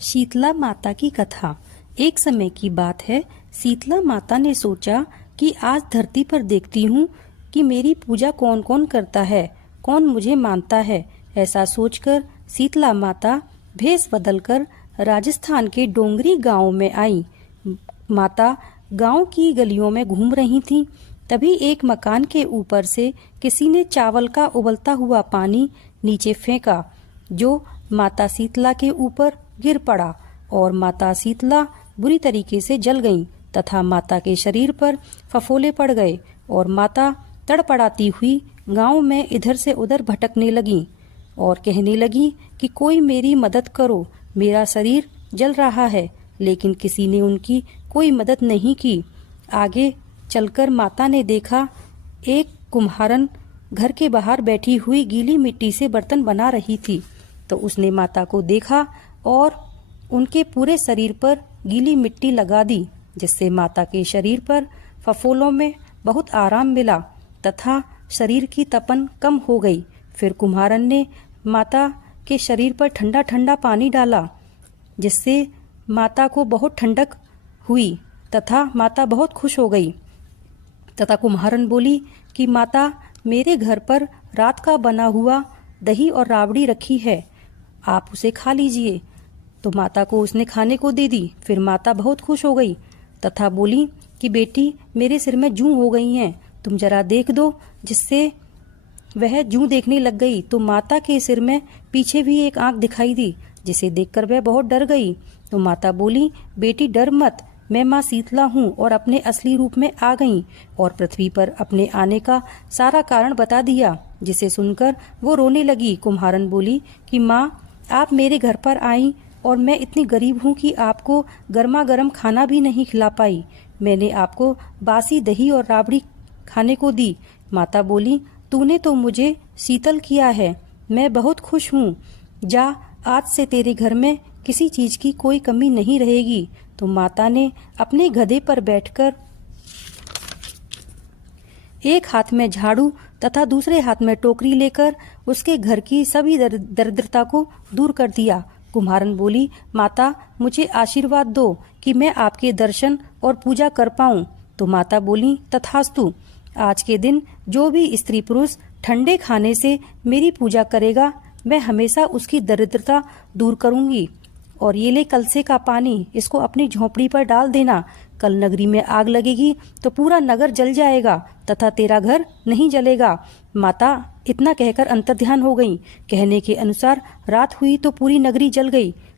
शीतला माता की कथा। एक समय की बात है, शीतला माता ने सोचा कि आज धरती पर देखती हूँ कि मेरी पूजा कौन कौन करता है, कौन मुझे मानता है। ऐसा सोचकर शीतला माता भेष बदलकर राजस्थान के डोंगरी गांव में आई। माता गांव की गलियों में घूम रही थीं। तभी एक मकान के ऊपर से किसी ने चावल का उबलता हुआ पानी नीचे फेंका, जो माता शीतला के ऊपर गिर पड़ा और माता शीतला बुरी तरीके से जल गईं तथा माता के शरीर पर फफोले पड़ गए और माता तड़पड़ाती हुई गांव में इधर से उधर भटकने लगी और कहने लगी कि कोई मेरी मदद करो, मेरा शरीर जल रहा है। लेकिन किसी ने उनकी कोई मदद नहीं की। आगे चलकर माता ने देखा एक कुम्हारन घर के बाहर बैठी हुई गीली मिट्टी से बर्तन बना रही थी। तो उसने माता को देखा और उनके पूरे शरीर पर गीली मिट्टी लगा दी, जिससे माता के शरीर पर फफोलों में बहुत आराम मिला तथा शरीर की तपन कम हो गई। फिर कुम्हारन ने माता के शरीर पर ठंडा ठंडा पानी डाला, जिससे माता को बहुत ठंडक हुई तथा माता बहुत खुश हो गई। तथा कुम्हारन बोली कि माता, मेरे घर पर रात का बना हुआ दही और राबड़ी रखी है, आप उसे खा लीजिए। तो माता को उसने खाने को दे दी। फिर माता बहुत खुश हो गई तथा बोली कि बेटी, मेरे सिर में जूं हो गई हैं, तुम जरा देख दो। जिससे वह जूं देखने लग गई तो माता के सिर में पीछे भी एक आंख दिखाई दी, जिसे देखकर वह बहुत डर गई। तो माता बोली, बेटी डर मत, मैं माँ शीतला हूँ और अपने असली रूप में आ गई और पृथ्वी पर अपने आने का सारा कारण बता दिया। जिसे सुनकर वो रोने लगी। कुम्हारन बोली कि माँ, आप मेरे घर पर आई और मैं इतनी गरीब हूँ कि आपको गर्मा गर्म खाना भी नहीं खिला पाई। मैंने आपको बासी दही और राबड़ी खाने को दी। माता बोली, तूने तो मुझे शीतल किया है, मैं बहुत खुश हूँ। जा, आज से तेरे घर में किसी चीज की कोई कमी नहीं रहेगी। तो माता ने अपने गधे पर बैठकर एक हाथ में झाड़ू तथा दूसरे हाथ में टोकरी लेकर उसके घर की सभी दरिद्रता को दूर कर दिया। कुम्हारन बोली, माता, मुझे आशीर्वाद दो कि मैं आपके दर्शन और पूजा कर पाऊं। तो माता बोली, तथास्तु। आज के दिन जो भी स्त्री पुरुष ठंडे खाने से मेरी पूजा करेगा, मैं हमेशा उसकी दरिद्रता दूर करूंगी। और ये ले कलसे का पानी, इसको अपनी झोंपड़ी पर डाल देना। कल नगरी में आग लगेगी तो पूरा नगर जल जाएगा तथा तेरा घर नहीं जलेगा। माता इतना कहकर अंतर्ध्यान हो गई। कहने के अनुसार रात हुई तो पूरी नगरी जल गई।